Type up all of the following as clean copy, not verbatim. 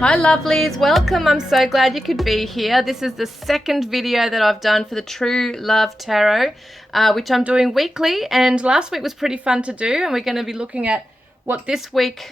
Hi lovelies, welcome. I'm so glad you could be here. This is the second video that I've done for the True Love Tarot, which I'm doing weekly, and last week was pretty fun to do, and we're going to be looking at what this week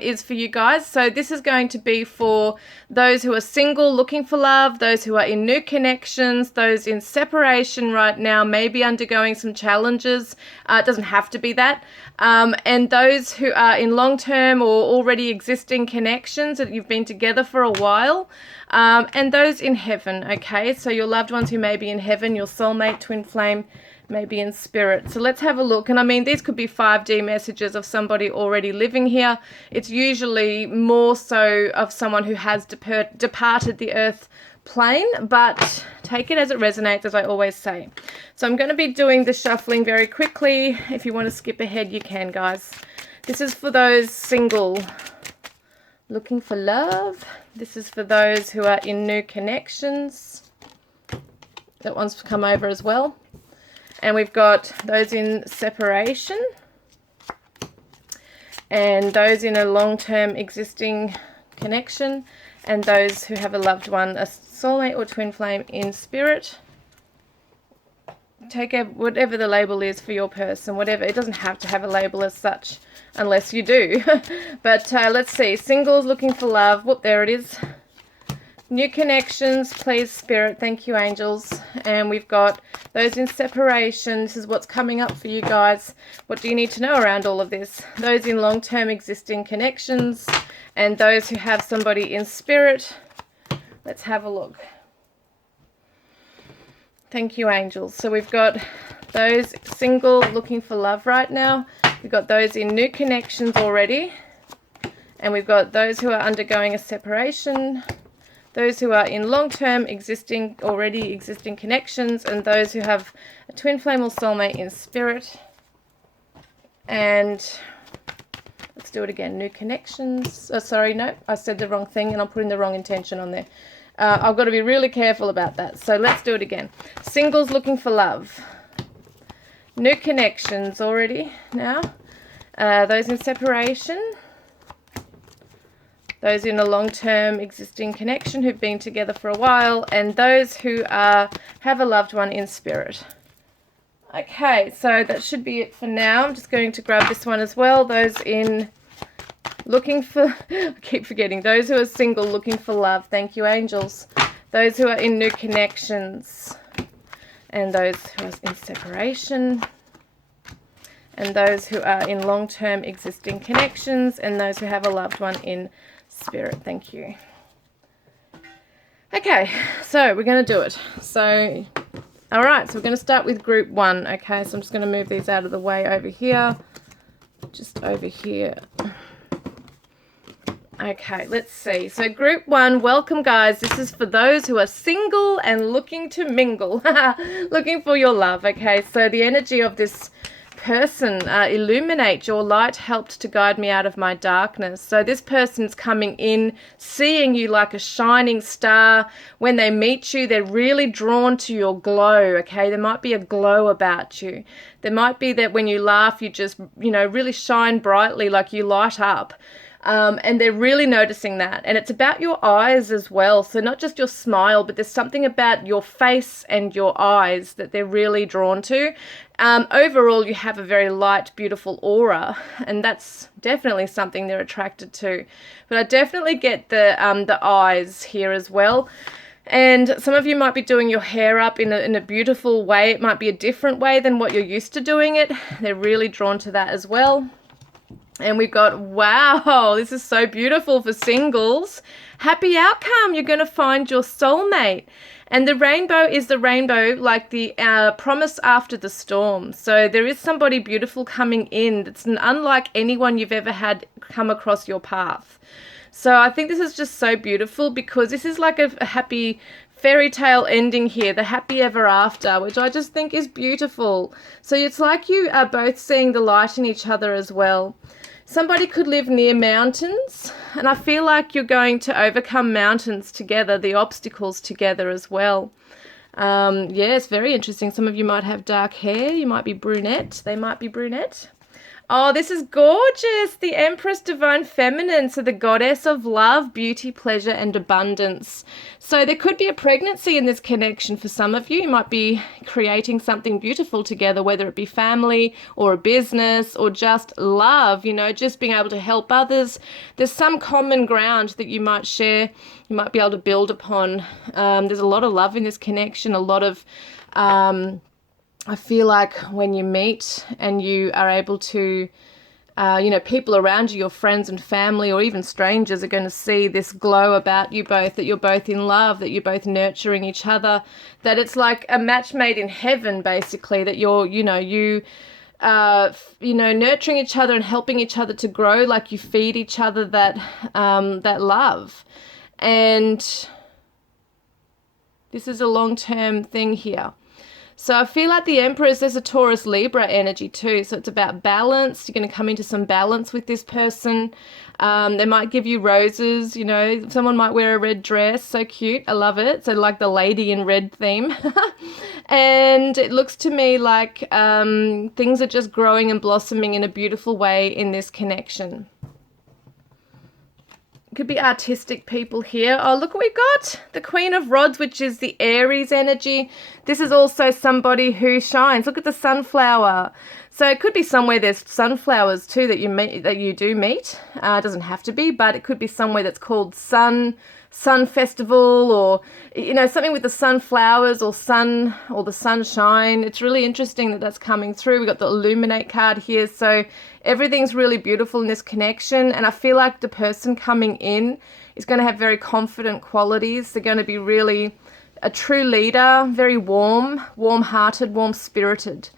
is for you guys. So this is going to be for those who are single looking for love, those who are in new connections, those in separation right now, maybe undergoing some challenges. It doesn't have to be that. And those who are in long-term or already existing connections that you've been together for a while, and those in heaven, okay? So your loved ones who may be in heaven, your soulmate, twin flame, maybe in spirit. So let's have a look. And I mean, these could be 5D messages of somebody already living here. It's usually more so of someone who has departed the earth plane, but take it as it resonates, as I always say. So I'm going to be doing the shuffling very quickly. If you want to skip ahead, you can, guys. This is for those single looking for love. This is for those who are in new connections. That one's come over as well. And we've got those in separation and those in a long-term existing connection and those who have a loved one, a soulmate or twin flame in spirit. Take whatever the label is for your person, whatever. It doesn't have to have a label as such unless you do. But let's see. Singles looking for love. Whoop, there it is. New connections, please, Spirit. Thank you, angels. And we've got those in separation. This is what's coming up for you guys. What do you need to know around all of this? Those in long-term existing connections and those who have somebody in spirit. Let's have a look. Thank you, angels. So we've got those single looking for love right now. We've got those in new connections already. And we've got those who are undergoing a separation. Those who are in long-term already existing connections, and those who have a twin flame or soulmate in spirit. And let's do it again. New connections. Oh, sorry, no, I said the wrong thing, and I'm putting the wrong intention on there. I've got to be really careful about that. So let's do it again. Singles looking for love. New connections already now. Those in separation. Those in a long-term existing connection who've been together for a while, and those who have a loved one in spirit. Okay, so that should be it for now. I'm just going to grab this one as well. Those in looking for, I keep forgetting, those who are single looking for love. Thank you, angels. Those who are in new connections, and those who are in separation, and those who are in long-term existing connections, and those who have a loved one in spirit. Thank you. Okay, so we're going to do it. So, all right, so we're going to start with group one. Okay, so I'm just going to move these out of the way over here. Just over here. Okay, let's see. So group one, welcome guys. This is for those who are single and looking to mingle. Looking for your love. Okay, so the energy of this person, illuminate, your light helped to guide me out of my darkness. So this person's coming in, seeing you like a shining star. When they meet you, they're really drawn to your glow. Okay, there might be a glow about you. There might be that when you laugh, you just, really shine brightly, like you light up. And they're really noticing that. And it's about your eyes as well. So not just your smile, but there's something about your face and your eyes that they're really drawn to. Overall, you have a very light, beautiful aura, and that's definitely something they're attracted to. But I definitely get the eyes here as well. And some of you might be doing your hair up in a beautiful way. It might be a different way than what you're used to doing it. They're really drawn to that as well. And we've got, wow, this is so beautiful for singles. Happy outcome. You're going to find your soulmate. And the rainbow is the rainbow, like the promise after the storm. So there is somebody beautiful coming in that's unlike anyone you've ever had come across your path. So I think this is just so beautiful because this is like a happy fairy tale ending here, the happy ever after, which I just think is beautiful. So it's like you are both seeing the light in each other as well. Somebody could live near mountains, and I feel like you're going to overcome mountains together, the obstacles together as well. Yeah, it's very interesting. Some of you might have dark hair. You might be brunette. They might be brunette. Oh, this is gorgeous. The Empress Divine Feminine. So the goddess of love, beauty, pleasure, and abundance. So there could be a pregnancy in this connection for some of you. You might be creating something beautiful together, whether it be family or a business or just love, you know, just being able to help others. There's some common ground that you might share, you might be able to build upon. There's a lot of love in this connection, a lot of... I feel like when you meet and you are able to, you know, people around you, your friends and family, or even strangers, are going to see this glow about you both, that you're both in love, that you're both nurturing each other, that it's like a match made in heaven, basically, that you're, you know, nurturing each other and helping each other to grow, like you feed each other that, that love. And this is a long-term thing here. So I feel like the Empress, there's a Taurus Libra energy too. So it's about balance. You're going to come into some balance with this person. They might give you roses, you know, someone might wear a red dress. So cute. I love it. So like the lady in red theme. And it looks to me like things are just growing and blossoming in a beautiful way in this connection. Could be artistic people here. Oh, look what we got. The Queen of Rods, which is the Aries energy. This is also somebody who shines. Look at the sunflower. So it could be somewhere there's sunflowers too that you do meet. It doesn't have to be, but it could be somewhere that's called Sun Festival, or, you know, something with the sunflowers or sun or the sunshine. It's really interesting that that's coming through. We got the Illuminate card here. So everything's really beautiful in this connection. And I feel like the person coming in is going to have very confident qualities. They're going to be really a true leader, very warm-hearted, warm-spirited.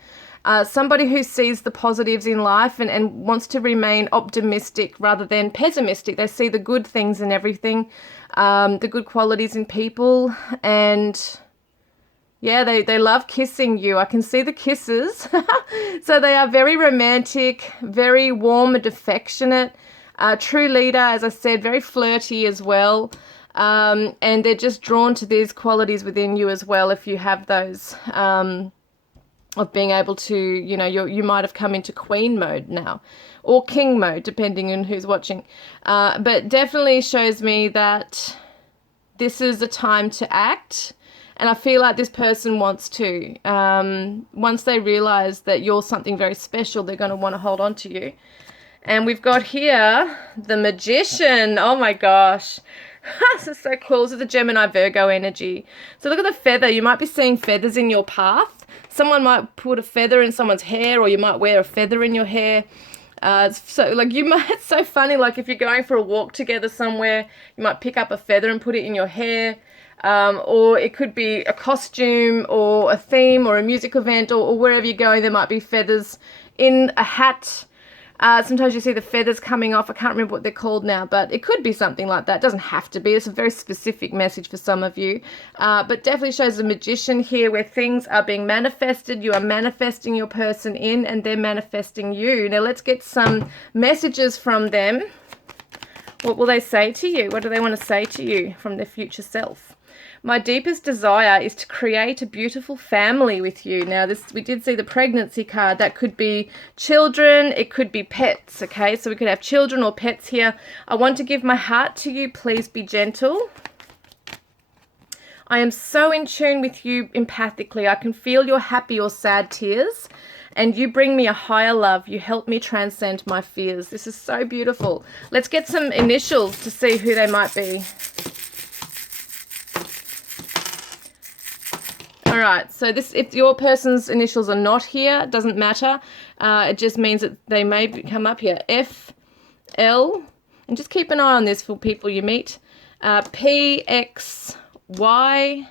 Somebody who sees the positives in life and wants to remain optimistic rather than pessimistic. They see the good things in everything, the good qualities in people, and yeah, they love kissing you. I can see the kisses. So they are very romantic, very warm and affectionate, true leader, as I said, very flirty as well. And they're just drawn to these qualities within you as well, if you have those. Of being able to, you know, you might have come into queen mode now, or king mode, depending on who's watching. But definitely shows me that this is a time to act. And I feel like this person wants to. Once they realize that you're something very special, they're going to want to hold on to you. And we've got here the Magician. Oh my gosh. This is so cool. This is the Gemini Virgo energy. So look at the feather. You might be seeing feathers in your path. Someone might put a feather in someone's hair, or you might wear a feather in your hair. It's so funny, like if you're going for a walk together somewhere, you might pick up a feather and put it in your hair. Or it could be a costume or a theme or a music event, or wherever you're going, there might be feathers in a hat. Sometimes you see the feathers coming off. I can't remember what they're called now, but it could be something like that. It doesn't have to be. It's a very specific message for some of you. But definitely shows a magician here, where things are being manifested. You are manifesting your person in, and they're manifesting you. Now let's get some messages from them. What will they say to you? What do they want to say to you from their future self? My deepest desire is to create a beautiful family with you. Now, we did see the pregnancy card. That could be children. It could be pets, okay? So we could have children or pets here. I want to give my heart to you. Please be gentle. I am so in tune with you empathically. I can feel your happy or sad tears. And you bring me a higher love. You help me transcend my fears. This is so beautiful. Let's get some initials to see who they might be. All right, so if your person's initials are not here, it doesn't matter. It just means that they may come up here. F, L, and just keep an eye on this for people you meet. P, X, Y,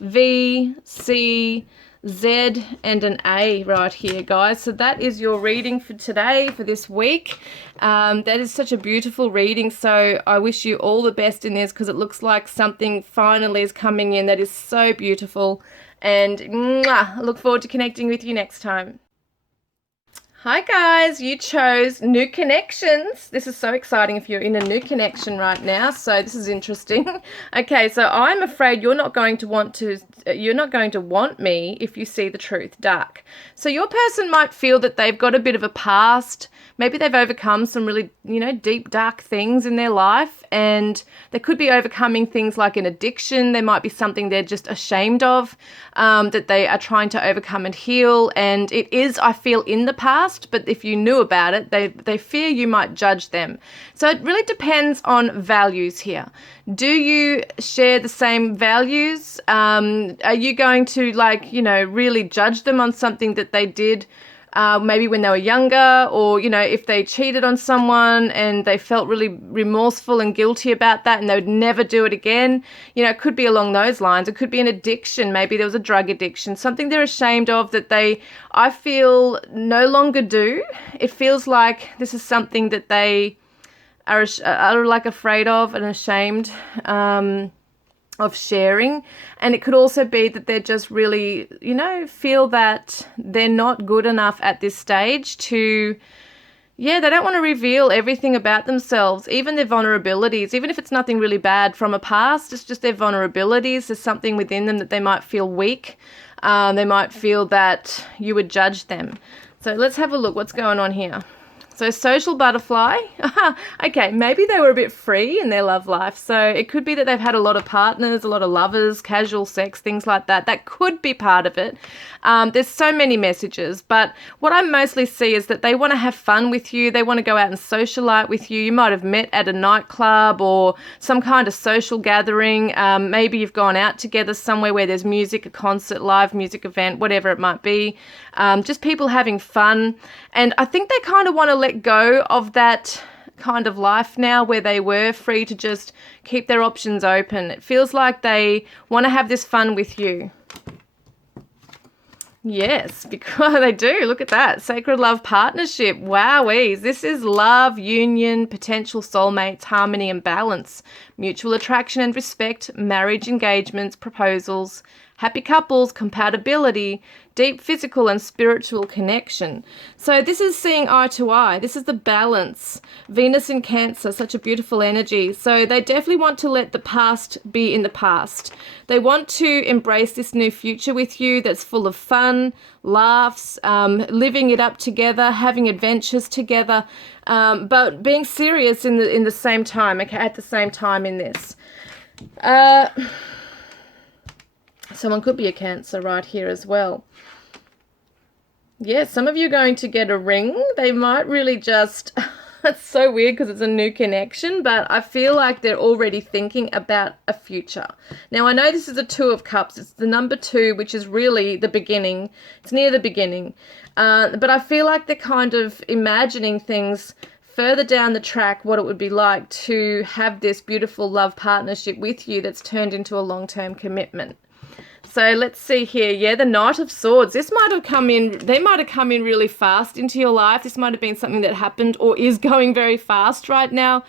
V, C, Z, and an A right here, guys. So that is your reading for today, for this week. That is such a beautiful reading. So I wish you all the best in this, because it looks like something finally is coming in that is so beautiful. And I look forward to connecting with you next time. Hi guys, you chose new connections. This is so exciting if you're in a new connection right now. So this is interesting. Okay, so I'm afraid you're not going to want me if you see the truth dark. So your person might feel that they've got a bit of a past. Maybe they've overcome some really, deep, dark things in their life, and they could be overcoming things like an addiction. There might be something they're just ashamed of, that they are trying to overcome and heal. And it is, I feel, in the past, but if you knew about it, they fear you might judge them. So it really depends on values here. Do you share the same values? Are you going to really judge them on something that they did maybe when they were younger, or, if they cheated on someone and they felt really remorseful and guilty about that and they would never do it again? It could be along those lines. It could be an addiction. Maybe there was a drug addiction, something they're ashamed of that I feel, no longer do. It feels like this is something that they are like afraid of and ashamed of sharing. And it could also be that they're just really, feel that they're not good enough at this stage to, they don't want to reveal everything about themselves, even their vulnerabilities, even if it's nothing really bad from a past. It's just their vulnerabilities. There's something within them that they might feel weak. They might feel that you would judge them. So let's have a look. What's going on here? So social butterfly. Okay, maybe they were a bit free in their love life. So it could be that they've had a lot of partners, a lot of lovers, casual sex, things like that. That could be part of it. There's so many messages, but what I mostly see is that they want to have fun with you. They want to go out and socialite with you. You might have met at a nightclub or some kind of social gathering. Maybe you've gone out together somewhere where there's music, a concert, live music event, whatever it might be. Just people having fun. And I think they kind of want to let go of that kind of life now where they were free to just keep their options open. It feels like they want to have this fun with you. Yes, because they do. Look at that. Sacred love partnership. Wowee. This is love, union, potential soulmates, harmony and balance, mutual attraction and respect, marriage, engagements, proposals, happy couples, compatibility, deep physical and spiritual connection. So this is seeing eye to eye. This is the balance. Venus in Cancer, such a beautiful energy. So they definitely want to let the past be in the past. They want to embrace this new future with you that's full of fun, laughs, living it up together, having adventures together, but being serious in the same time, okay, at the same time in this. Someone could be a Cancer right here as well. Yeah, some of you are going to get a ring. They might really just, it's so weird because it's a new connection, but I feel like they're already thinking about a future. Now, I know this is a Two of Cups. It's the number 2, which is really the beginning. It's near the beginning. But I feel like they're kind of imagining things further down the track, what it would be like to have this beautiful love partnership with you that's turned into a long-term commitment. So let's see here. Yeah, the Knight of Swords. This might have come in, they might have come in really fast into your life. This might have been something that happened or is going very fast right now.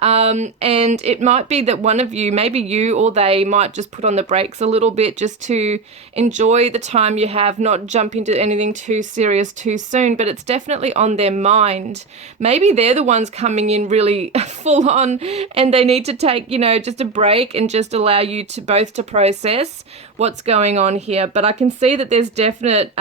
And it might be that one of you, maybe you or they, might just put on the brakes a little bit just to enjoy the time you have, not jump into anything too serious too soon, but it's definitely on their mind. Maybe they're the ones coming in really full on and they need to take, just a break and just allow you to both to process what's going on here. But I can see that there's definite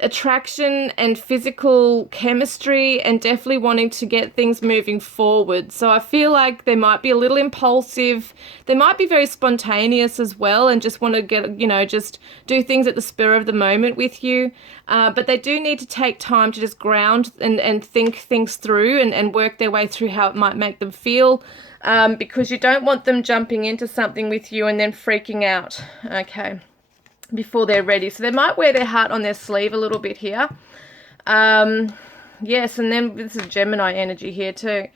attraction and physical chemistry and definitely wanting to get things moving forward. So I feel like they might be a little impulsive. They might be very spontaneous as well and just want to get, just do things at the spur of the moment with you. But they do need to take time to just ground and think things through and work their way through how it might make them feel. Because you don't want them jumping into something with you and then freaking out. Okay. Before they're ready. So they might wear their heart on their sleeve a little bit here. Yes, and then this is Gemini energy here too.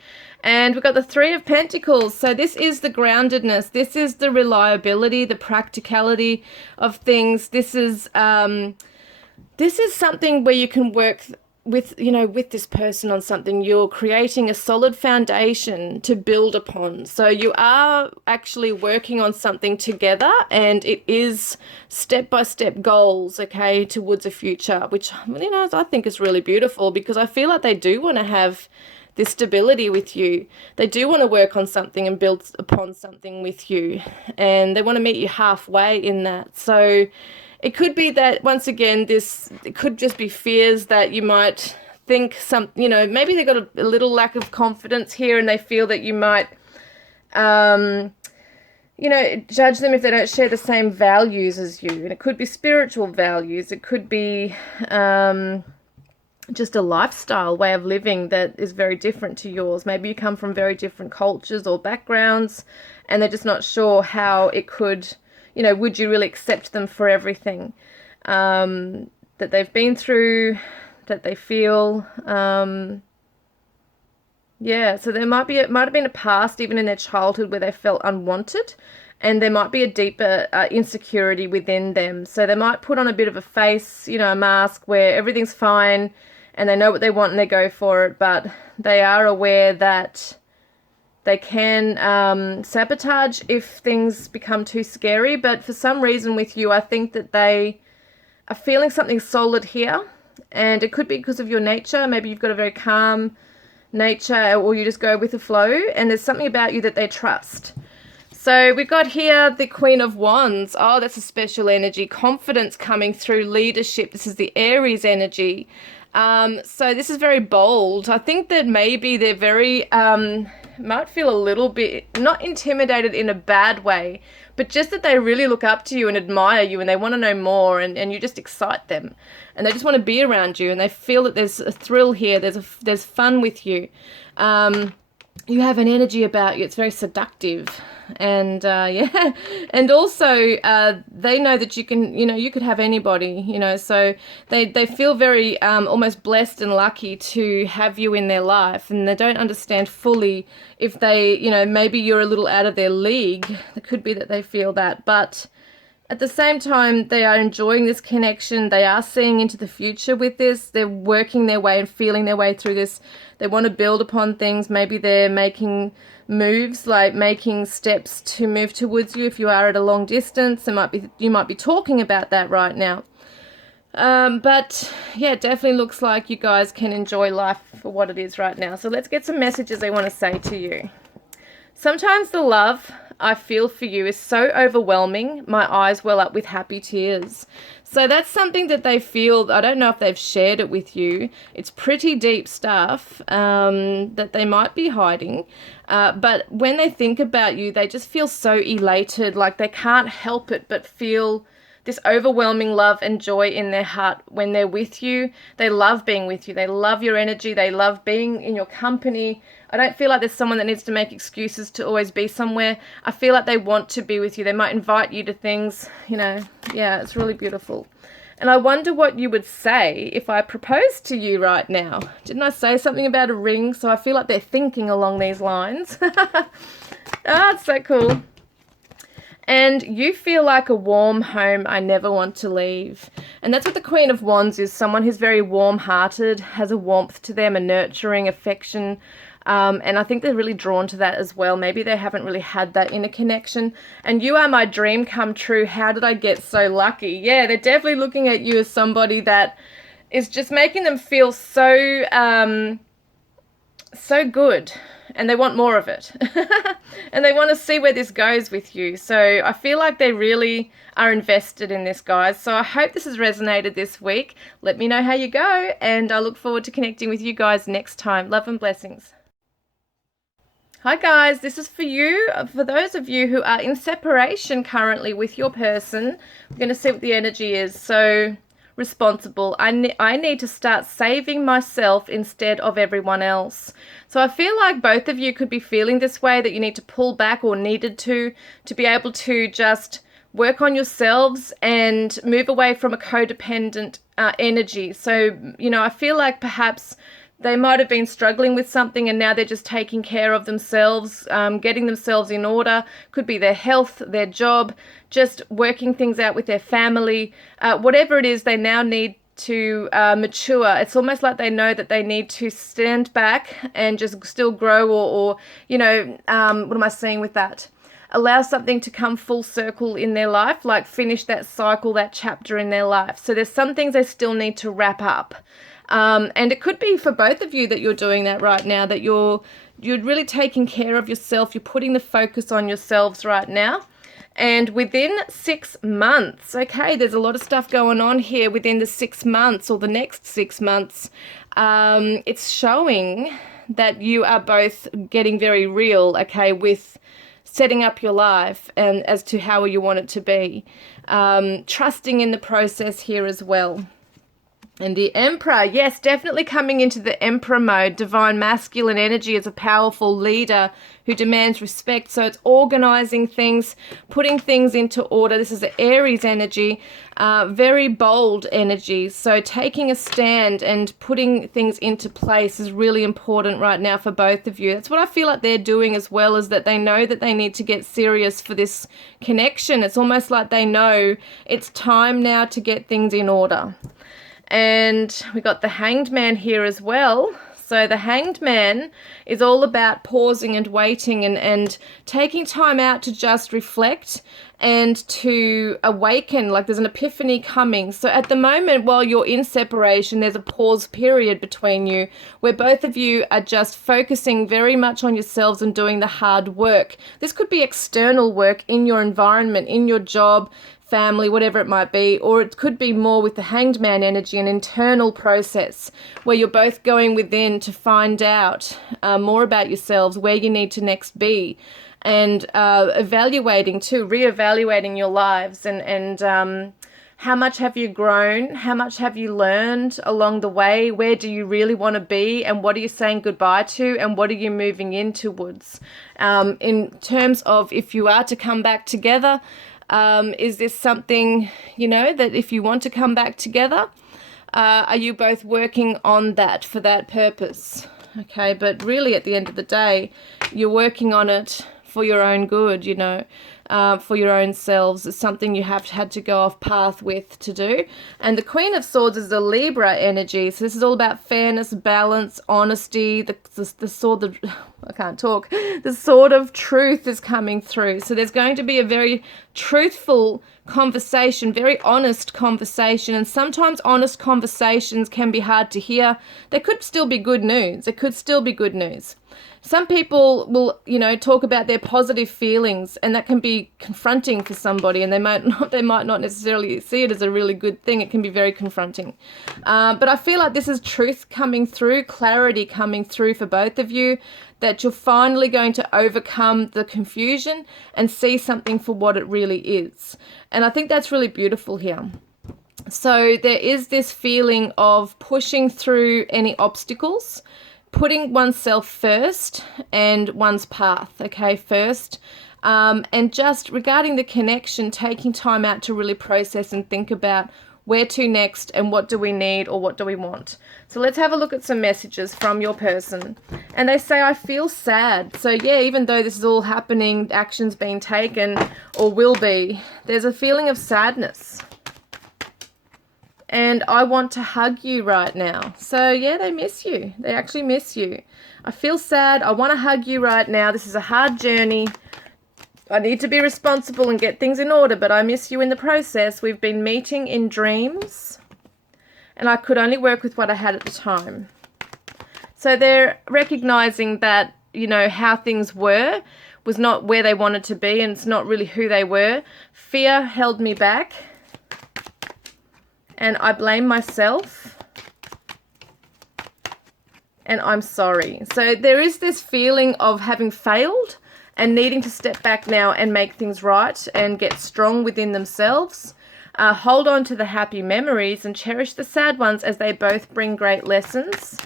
And we've got the Three of Pentacles. So this is the groundedness. This is the reliability, the practicality of things. This is something where you can work with this person on something, you're creating a solid foundation to build upon. So you are actually working on something together, and it is step-by-step goals, okay, towards a future, which, I think is really beautiful, because I feel like they do want to have this stability with you. They do want to work on something and build upon something with you, and they want to meet you halfway in that. So it could be that, once again, it could just be fears that you might think maybe they got a little lack of confidence here, and they feel that you might, judge them if they don't share the same values as you. And it could be spiritual values. It could be just a lifestyle way of living that is very different to yours. Maybe you come from very different cultures or backgrounds, and they're just not sure how it could, would you really accept them for everything that they've been through, that they feel. So it might have been a past, even in their childhood, where they felt unwanted, and there might be a deeper insecurity within them. So they might put on a bit of a face, a mask where everything's fine, and they know what they want and they go for it, but they are aware that they can sabotage if things become too scary. But for some reason with you, I think that they are feeling something solid here, and it could be because of your nature. Maybe you've got a very calm nature, or you just go with the flow, and there's something about you that they trust. So we've got here the Queen of Wands. Oh, that's a special energy. Confidence coming through, leadership. This is the Aries energy. So this is very bold. I think that maybe they're very, might feel a little bit, not intimidated in a bad way, but just that they really look up to you and admire you, and they want to know more, and you just excite them, and they just want to be around you, and they feel that there's a thrill here. There's fun with you. You have an energy about you. It's very seductive. And and also they know that you can, you could have anybody, so they feel very almost blessed and lucky to have you in their life, and they don't understand fully if they, maybe you're a little out of their league. It could be that they feel that, but at the same time, they are enjoying this connection. They are seeing into the future with this. They're working their way and feeling their way through this. They want to build upon things. Maybe they're making moves, like making steps to move towards you. If you are at a long distance, you might be talking about that right now. But yeah, it definitely looks like you guys can enjoy life for what it is right now. So let's get some messages they want to say to you. Sometimes the love I feel for you is so overwhelming, my eyes well up with happy tears. So that's something that they feel. I don't know if they've shared it with you. It's pretty deep stuff that they might be hiding. But when they think about you, they just feel so elated, like they can't help it but feel this overwhelming love and joy in their heart when they're with you. They love being with you. They love your energy. They love being in your company. I don't feel like there's someone that needs to make excuses to always be somewhere. I feel like they want to be with you. They might invite you to things, Yeah, it's really beautiful. And I wonder what you would say if I proposed to you right now. Didn't I say something about a ring? So I feel like they're thinking along these lines. It's so cool. And you feel like a warm home I never want to leave. And that's what the Queen of Wands is. Someone who's very warm-hearted, has a warmth to them, a nurturing affection. And I think they're really drawn to that as well. Maybe they haven't really had that inner connection. And you are my dream come true. How did I get so lucky? Yeah, they're definitely looking at you as somebody that is just making them feel so good. And they want more of it. And they want to see where this goes with you. So I feel like they really are invested in this, guys. So I hope this has resonated this week. Let me know how you go, and I look forward to connecting with you guys next time. Love and blessings. Hi guys, this is for you. For those of you who are in separation currently with your person, we're going to see what the energy is. So responsible. I need to start saving myself instead of everyone else. So I feel like both of you could be feeling this way, that you need to pull back, or needed to be able to just work on yourselves and move away from a codependent energy. So, I feel like perhaps they might have been struggling with something, and now they're just taking care of themselves, getting themselves in order. Could be their health, their job, just working things out with their family. Whatever it is, they now need mature. It's almost like they know that they need to stand back and just still grow, or you know, what am I saying with that? Allow something to come full circle in their life, like finish that cycle, that chapter in their life. So there's some things they still need to wrap up. And it could be for both of you that you're doing that right now, that you're really taking care of yourself. You're putting the focus on yourselves right now. And within 6 months, okay, there's a lot of stuff going on here within the 6 months or the next 6 months. It's showing that you are both getting very real, okay, with setting up your life and as to how you want it to be. Trusting in the process here as well. And the Emperor, yes, definitely coming into the Emperor mode. Divine masculine energy is a powerful leader who demands respect. So it's organizing things, putting things into order. This is the Aries energy, very bold energy. So taking a stand and putting things into place is really important right now for both of you. That's what I feel like they're doing as well, is that they know that they need to get serious for this connection. It's almost like they know it's time now to get things in order. And we got the Hanged Man here as well. So the Hanged Man is all about pausing and waiting and taking time out to just reflect and to awaken, like there's an epiphany coming. So at the moment, while you're in separation, there's a pause period between you where both of you are just focusing very much on yourselves and doing the hard work. This could be external work in your environment, in your job, family, whatever it might be, or it could be more with the Hanged Man energy, an internal process where you're both going within to find out more about yourselves, where you need to next be, and evaluating too, reevaluating your lives and how much have you grown, how much have you learned along the way, where do you really want to be, and what are you saying goodbye to, and what are you moving in towards. In terms of if you are to come back together, is this something, you know, that if you want to come back together, are you both working on that for that purpose? Okay, but really at the end of the day, you're working on it for your own good, you know, for your own selves. It's something you have had to go off path with to do. And the Queen of Swords is the Libra energy. So this is all about fairness, balance, honesty, the sword of, I can't talk, the sword of truth is coming through. So there's going to be a very truthful conversation, very honest conversation, and sometimes honest conversations can be hard to hear. There could still be good news. It could still be good news. Some people will, you know, talk about their positive feelings, and that can be confronting for somebody, and they might not necessarily see it as a really good thing. It can be very confronting. But I feel like this is truth coming through, clarity coming through for both of you, that you're finally going to overcome the confusion and see something for what it really is. And I think that's really beautiful here. So there is this feeling of pushing through any obstacles, putting oneself first and one's path, okay, first. And just regarding the connection, taking time out to really process and think about where to next and what do we need or what do we want. So let's have a look at some messages from your person. And they say, I feel sad. So yeah, even though this is all happening, action's being taken or will be, there's a feeling of sadness. And I want to hug you right now. So yeah, they miss you. They actually miss you. I feel sad. I want to hug you right now. This is a hard journey. I need to be responsible and get things in order, but I miss you in the process. We've been meeting in dreams, and I could only work with what I had at the time. So they're recognizing that, you know, how things were was not where they wanted to be, and it's not really who they were. Fear held me back, and I blame myself, and I'm sorry. So there is this feeling of having failed and needing to step back now and make things right and get strong within themselves. Hold on to the happy memories and cherish the sad ones, as they both bring great lessons.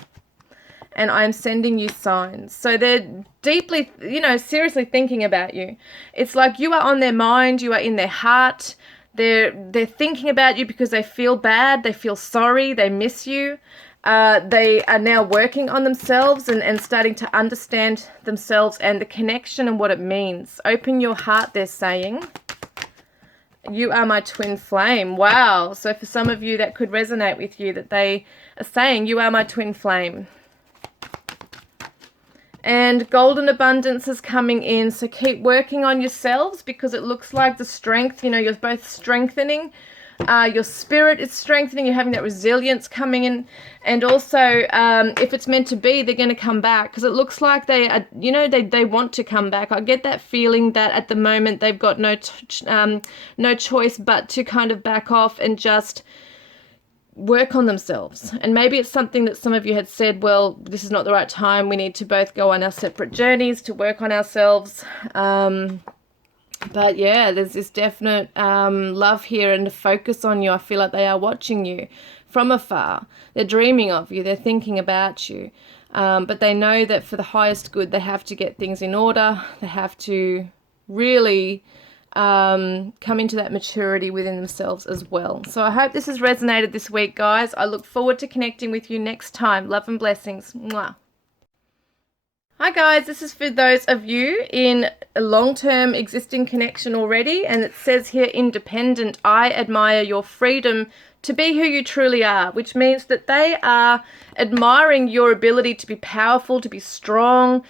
And I'm sending you signs. So they're deeply, you know, seriously thinking about you. It's like you are on their mind, you are in their heart. They're thinking about you because they feel bad, they feel sorry, they miss you. They are now working on themselves and starting to understand themselves and the connection and what it means. Open your heart, they're saying. You are my twin flame. Wow. So for some of you, that could resonate with you, that they are saying, you are my twin flame. And golden abundance is coming in. So keep working on yourselves, because it looks like the strength, you know, you're both strengthening. Your spirit is strengthening. You're having that resilience coming in. And also, if it's meant to be, they're going to come back, because it looks like they are, you know, they want to come back. I get that feeling that at the moment they've got no choice but to kind of back off and just work on themselves. And maybe it's something that some of you had said, well, this is not the right time. We need to both go on our separate journeys to work on ourselves. But yeah, there's this definite love here and a focus on you. I feel like they are watching you from afar. They're dreaming of you. They're thinking about you. But they know that for the highest good, they have to get things in order. They have to really come into that maturity within themselves as well. So I hope this has resonated this week, guys. I look forward to connecting with you next time. Love and blessings. Mwah. Hi guys, this is for those of you in a long-term existing connection already, and it says here, independent. I admire your freedom to be who you truly are, which means that they are admiring your ability to be powerful, to be strong,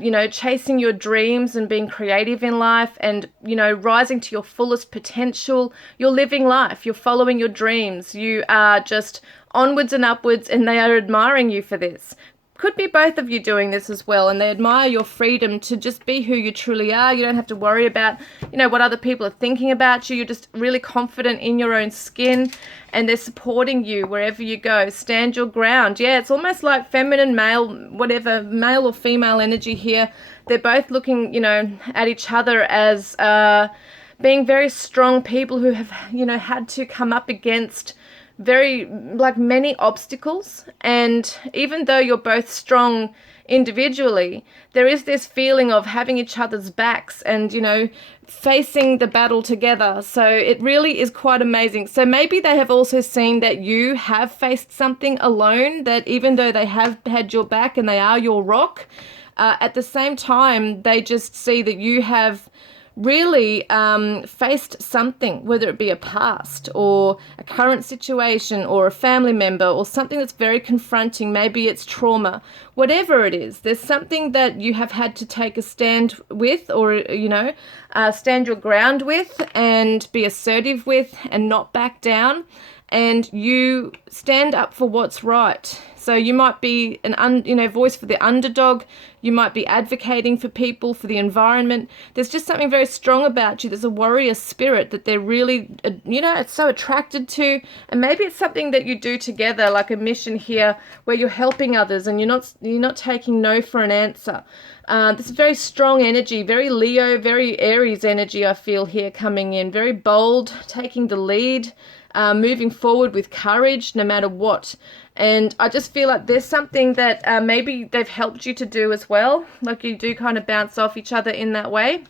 you know, chasing your dreams and being creative in life, and, you know, rising to your fullest potential. You're living life, you're following your dreams, you are just onwards and upwards, and they are admiring you for this. Could be both of you doing this as well, and they admire your freedom to just be who you truly are. You don't have to worry about, you know, what other people are thinking about you. You're just really confident in your own skin, and they're supporting you wherever you go. Stand your ground. Yeah, it's almost like feminine, male, whatever, male or female energy here. They're both looking, you know, at each other as being very strong people who have, you know, had to come up against very, like, many obstacles. And even though you're both strong individually, there is this feeling of having each other's backs and, you know, facing the battle together. So it really is quite amazing. So maybe they have also seen that you have faced something alone, that even though they have had your back and they are your rock, at the same time they just see that you have really faced something, whether it be a past or a current situation or a family member or something that's very confronting. Maybe it's trauma, whatever it is. There's something that you have had to take a stand with, or, you know, stand your ground with and be assertive with and not back down. And you stand up for what's right. So you might be an voice for the underdog. You might be advocating for people, for the environment. There's just something very strong about you. There's a warrior spirit that they're really, you know, it's so attracted to. And maybe it's something that you do together, like a mission here where you're helping others and you're not taking no for an answer. This is very strong energy, very Leo, very Aries energy I feel here coming in. Very bold, taking the lead. Moving forward with courage no matter what. And I just feel like there's something that maybe they've helped you to do as well. Like you do kind of bounce off each other in that way.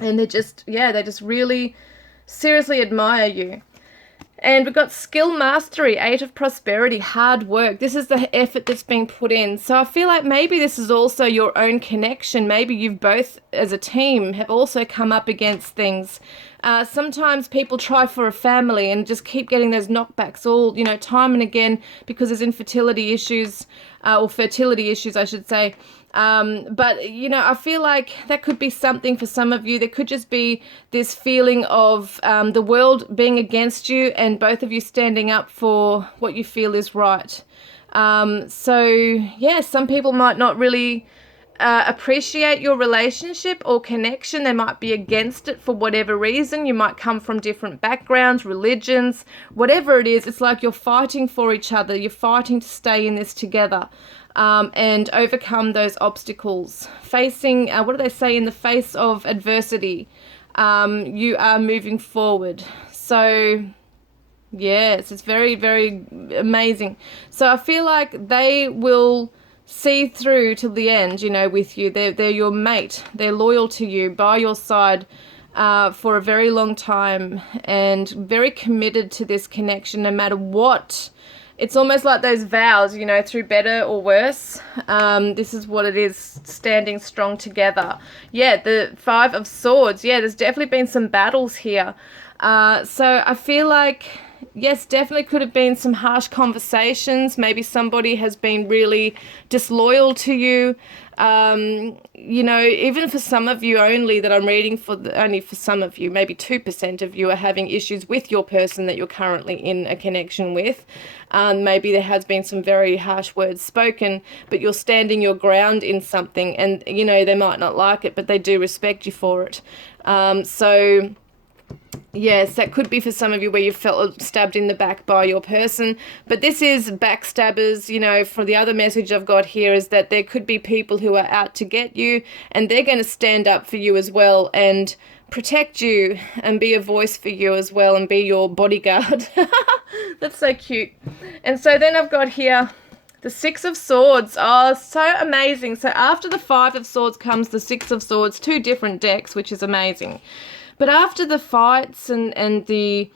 And they just really seriously admire you. And we've got skill mastery, 8 of prosperity, hard work. This is the effort that's being put in. So I feel like maybe this is also your own connection. Maybe you've both, as a team, have also come up against things. Sometimes people try for a family and just keep getting those knockbacks all, you know, time and again, because there's infertility issues, or fertility issues, I should say. But, you know, I feel like that could be something for some of you. There could just be this feeling of the world being against you and both of you standing up for what you feel is right. So, yeah, some people might not really appreciate your relationship or connection. They might be against it for whatever reason. You might come from different backgrounds, religions, whatever it is. It's like you're fighting for each other. You're fighting to stay in this together. And overcome those obstacles. Facing, what do they say, in the face of adversity, you are moving forward. So, yes, it's very, very amazing. So I feel like they will see through till the end, you know, with you. They're your mate. They're loyal to you, by your side for a very long time, and very committed to this connection no matter what. It's almost like those vows, you know, through better or worse. This is what it is, standing strong together. Yeah, the 5 of Swords. Yeah, there's definitely been some battles here. So I feel like, yes, definitely could have been some harsh conversations. Maybe somebody has been really disloyal to you. You know, even for some of you only that I'm reading for, only for some of you, maybe 2% of you are having issues with your person that you're currently in a connection with. Maybe there has been some very harsh words spoken, but you're standing your ground in something, and, you know, they might not like it, but they do respect you for it. So yes, that could be for some of you where you felt stabbed in the back by your person. But this is backstabbers, you know. For the other message I've got here is that there could be people who are out to get you, and they're going to stand up for you as well and protect you and be a voice for you as well and be your bodyguard. That's so cute. And so then I've got here the Six of Swords. Oh, so amazing. So after the Five of Swords comes the Six of Swords, two different decks, which is amazing. But after the fights and the,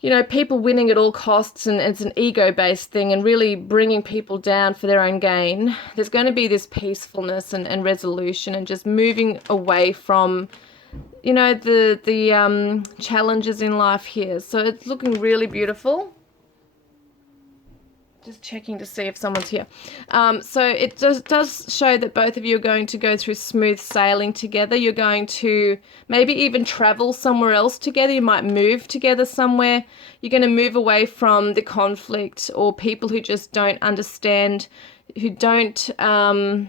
you know, people winning at all costs, and it's an ego-based thing and really bringing people down for their own gain, there's going to be this peacefulness and resolution and just moving away from, you know, the challenges in life here. So it's looking really beautiful. Just checking to see if someone's here. So it does show that both of you are going to go through smooth sailing together. You're going to maybe even travel somewhere else together. You might move together somewhere. You're going to move away from the conflict or people who just don't understand, who don't, who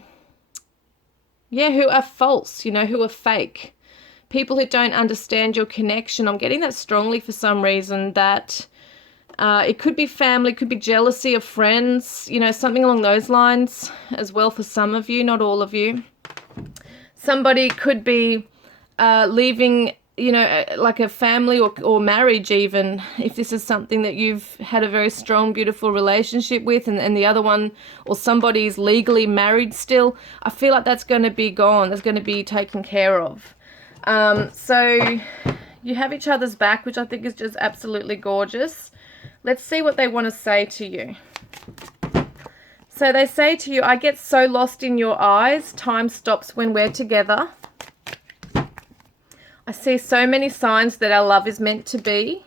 are false, you know, who are fake. People who don't understand your connection. I'm getting that strongly for some reason, that it could be family, could be jealousy of friends, you know, something along those lines as well for some of you, not all of you. Somebody could be leaving, you know, like a family or marriage even, if this is something that you've had a very strong, beautiful relationship with, and the other one or somebody is legally married still. I feel like that's going to be gone. That's going to be taken care of. So you have each other's back, which I think is just absolutely gorgeous. Let's see what they want to say to you. So they say to you, I get so lost in your eyes. Time stops when we're together. I see so many signs that our love is meant to be.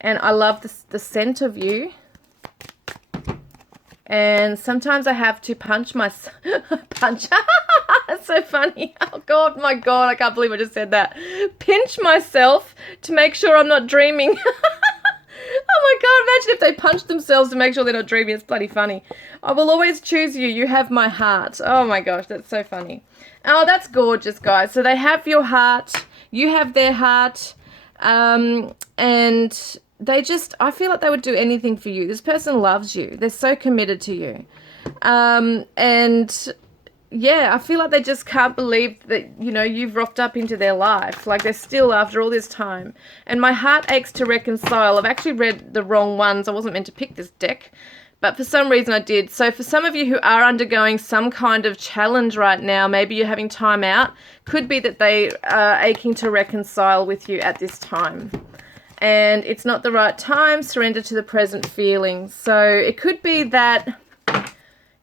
And I love the scent of you. And sometimes I have to punch myself. That's so funny. Oh, God, my God, I can't believe I just said that. Pinch myself to make sure I'm not dreaming. Oh, my God, imagine if they punch themselves to make sure they're not dreaming. It's bloody funny. I will always choose you. You have my heart. Oh, my gosh, that's so funny. Oh, that's gorgeous, guys. So they have your heart. You have their heart. And they just, I feel like they would do anything for you. This person loves you. They're so committed to you. And yeah, I feel like they just can't believe that, you know, you've rocked up into their life. Like, they're still, after all this time. And my heart aches to reconcile. I've actually read the wrong ones. I wasn't meant to pick this deck, but for some reason I did. So for some of you who are undergoing some kind of challenge right now, maybe you're having time out, could be that they are aching to reconcile with you at this time. And it's not the right time. Surrender to the present feelings. So it could be that,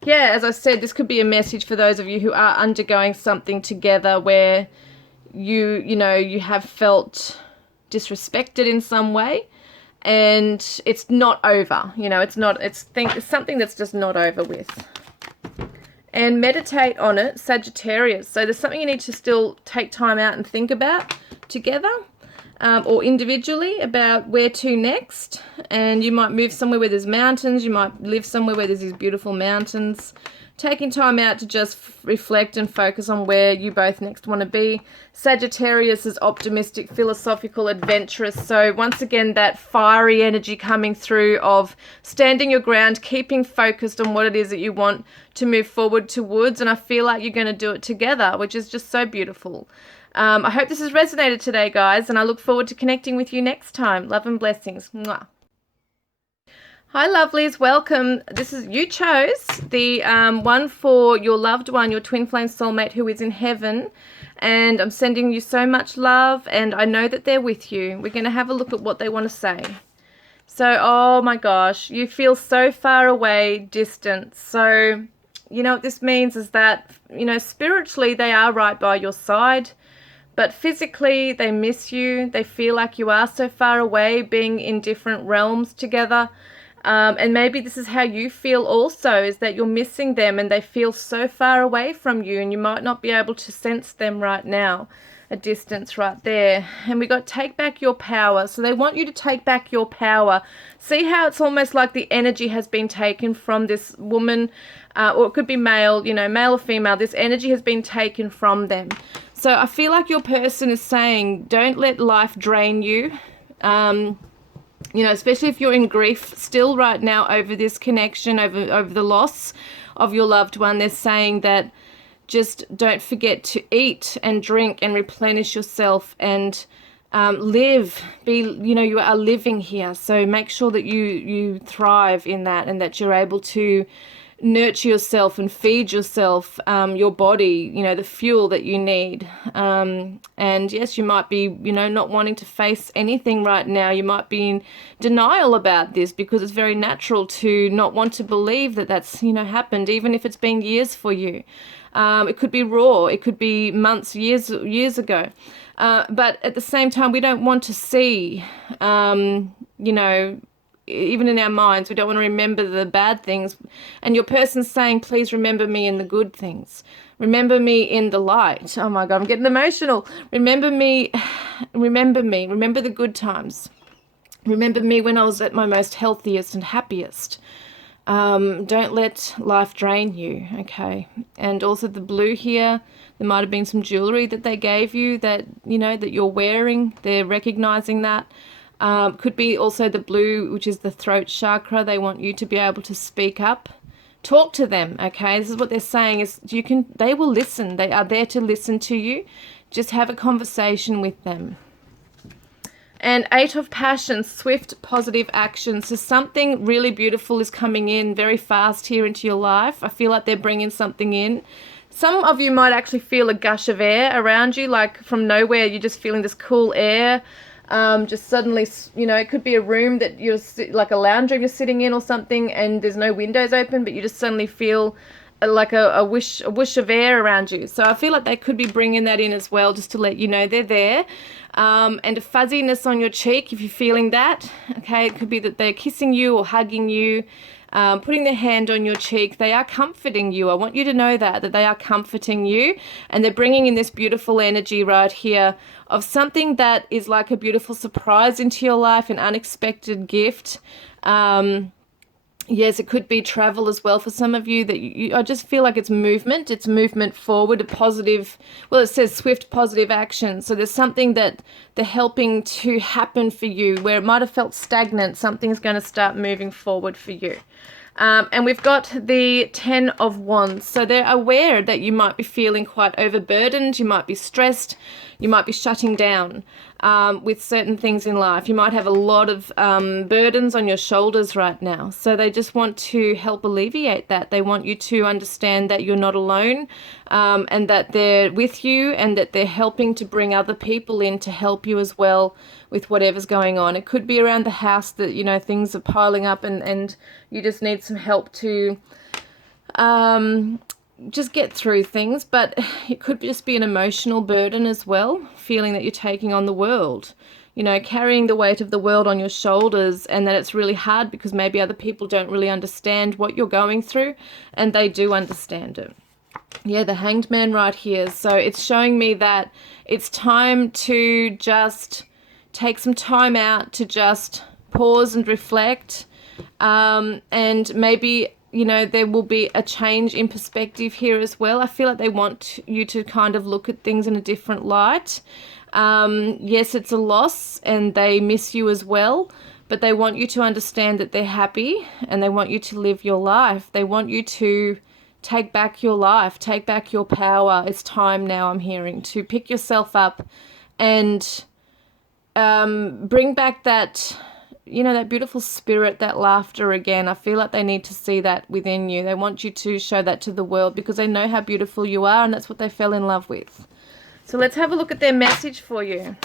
yeah, as I said, this could be a message for those of you who are undergoing something together where you know, you have felt disrespected in some way, and it's not over. You know, it's something that's just not over with. And meditate on it, Sagittarius. So there's something you need to still take time out and think about together. Or individually, about where to next. And you might move somewhere where there's mountains. You might live somewhere where there's these beautiful mountains. Taking time out to just reflect and focus on where you both next want to be. Sagittarius is optimistic, philosophical, adventurous. So once again, that fiery energy coming through of standing your ground, keeping focused on what it is that you want to move forward towards. And I feel like you're going to do it together, which is just so beautiful. I hope this has resonated today, guys, and I look forward to connecting with you next time. Love and blessings. Mwah. Hi, lovelies. Welcome. You chose the one for your loved one, your twin flame soulmate who is in heaven, and I'm sending you so much love, and I know that they're with you. We're going to have a look at what they want to say. So, oh my gosh, you feel so far away, distant. So, you know what this means is that, you know, spiritually they are right by your side, But physically, they miss you. They feel like you are so far away, being in different realms together. And maybe this is how you feel also, is that you're missing them and they feel so far away from you and you might not be able to sense them right now. A distance right there. And we got take back your power. So they want you to take back your power. See how it's almost like the energy has been taken from this woman, or it could be male, you know, male or female. This energy has been taken from them. So I feel like your person is saying, don't let life drain you. You know, especially if you're in grief still right now over this connection, over the loss of your loved one. They're saying that just don't forget to eat and drink and replenish yourself and live. You know, you are living here. So make sure that you thrive in that and that you're able to nurture yourself and feed yourself, your body, you know, the fuel that you need. And yes, you might be, you know, not wanting to face anything right now. You might be in denial about this because it's very natural to not want to believe that that's, you know, happened, even if it's been years for you. It could be raw. It could be months, years ago. But at the same time, we don't want to see, you know, even in our minds, we don't want to remember the bad things. And your person's saying, please remember me in the good things. Remember me in the light. Oh my God, I'm getting emotional. Remember me. Remember the good times. Remember me when I was at my most healthiest and happiest. Don't let life drain you, okay? And also the blue here, there might have been some jewelry that they gave you that, you know, that you're wearing. They're recognizing that. Could be also the blue, which is the throat chakra. They want you to be able to speak up. Talk to them, okay? This is what they're saying is they will listen. They are there to listen to you. Just have a conversation with them. And 8 of Passions, swift, positive action. So something really beautiful is coming in very fast here into your life. I feel like they're bringing something in. Some of you might actually feel a gush of air around you, like from nowhere, you're just feeling this cool air. Just suddenly, you know, it could be a room that you're like a lounge room you're sitting in or something, and there's no windows open, but you just suddenly feel like a whoosh of air around you. So I feel like they could be bringing that in as well, just to let you know they're there. And a fuzziness on your cheek, if you're feeling that, okay, it could be that they're kissing you or hugging you, putting their hand on your cheek. They are comforting you. I want you to know that they are comforting you, and they're bringing in this beautiful energy right here of something that is like a beautiful surprise into your life, an unexpected gift. Yes, it could be travel as well for some of you. I just feel like it's movement forward, a positive, well, it says swift positive action. So there's something that they're helping to happen for you where it might have felt stagnant. Something's going to start moving forward for you. And we've got the 10 of Wands. So they're aware that you might be feeling quite overburdened. You might be stressed. You might be shutting down with certain things in life. You might have a lot of burdens on your shoulders right now. So they just want to help alleviate that. They want you to understand that you're not alone, and that they're with you, and that they're helping to bring other people in to help you as well with whatever's going on. It could be around the house that, you know, things are piling up and you just need some help to just get through things. But it could just be an emotional burden as well, feeling that you're taking on the world, you know, carrying the weight of the world on your shoulders, and that it's really hard because maybe other people don't really understand what you're going through, and they do understand it. Yeah, the Hanged Man right here. So it's showing me that it's time to just take some time out to just pause and reflect, and maybe, you know, there will be a change in perspective here as well. I feel like they want you to kind of look at things in a different light. Yes, it's a loss and they miss you as well, but they want you to understand that they're happy and they want you to live your life. They want you to take back your life, take back your power. It's time now, I'm hearing, to pick yourself up and bring back that, you know, that beautiful spirit, that laughter again. I feel like they need to see that within you. They want you to show that to the world because they know how beautiful you are, and that's what they fell in love with. So let's have a look at their message for you.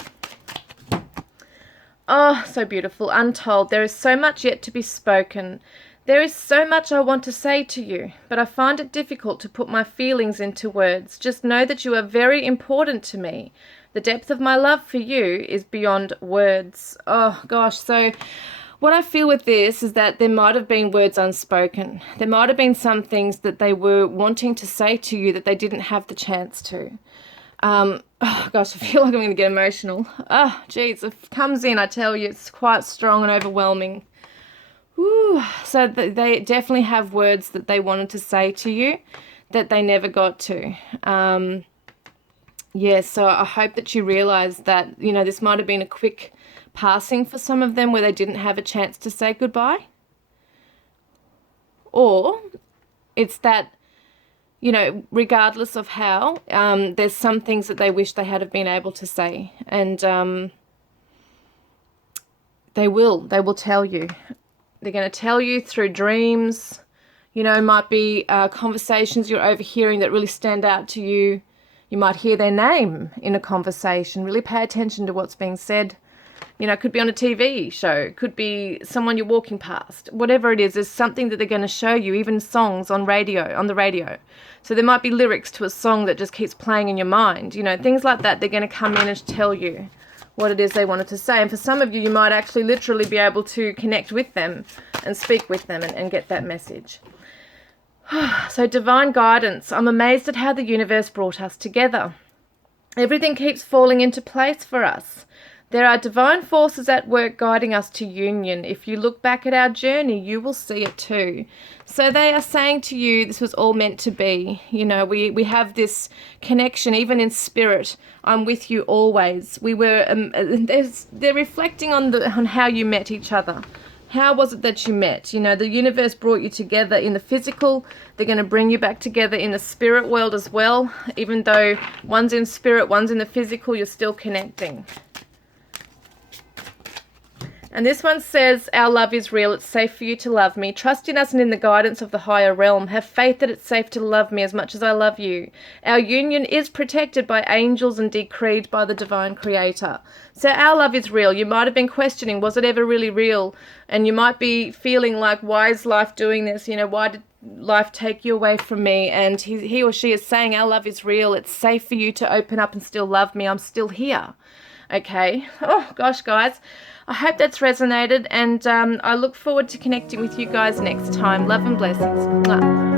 Oh, so beautiful. Untold. There is so much yet to be spoken. There is so much I want to say to you, but I find it difficult to put my feelings into words. Just know that you are very important to me. The depth of my love for you is beyond words. Oh, gosh. So what I feel with this is that there might have been words unspoken. There might have been some things that they were wanting to say to you that they didn't have the chance to. Oh, gosh, I feel like I'm going to get emotional. Oh, geez, it comes in, I tell you, it's quite strong and overwhelming. Woo. So they definitely have words that they wanted to say to you that they never got to. Yeah, so I hope that you realize that, you know, this might have been a quick passing for some of them where they didn't have a chance to say goodbye. Or it's that, you know, regardless of how, there's some things that they wish they had have been able to say. And they will tell you. They're going to tell you through dreams. You know, might be conversations you're overhearing that really stand out to you. You might hear their name in a conversation. Really pay attention to what's being said. You know, it could be on a TV show. It could be someone you're walking past. Whatever it is, there's something that they're going to show you, even songs on the radio. So there might be lyrics to a song that just keeps playing in your mind. You know, things like that. They're going to come in and tell you what it is they wanted to say. And for some of you, you might actually literally be able to connect with them and speak with them and get that message. So divine guidance. I'm amazed at how the universe brought us together. Everything keeps falling into place for us. There are divine forces at work guiding us to union. If you look back at our journey, you will see it too. So they are saying to you, this was all meant to be. You know, we have this connection, even in spirit. I'm with you always. We were. They're reflecting on how you met each other. How was it that you met? You know, the universe brought you together in the physical. They're going to bring you back together in the spirit world as well. Even though one's in spirit, one's in the physical, you're still connecting. And this one says, our love is real. It's safe for you to love me. Trust in us and in the guidance of the higher realm. Have faith that it's safe to love me as much as I love you. Our union is protected by angels and decreed by the divine creator. So our love is real. You might have been questioning, was it ever really real? And you might be feeling like, why is life doing this? You know, why did life take you away from me? And he or she is saying, our love is real. It's safe for you to open up and still love me. I'm still here. Okay. Oh, gosh, guys. I hope that's resonated, and I look forward to connecting with you guys next time. Love and blessings. Mwah.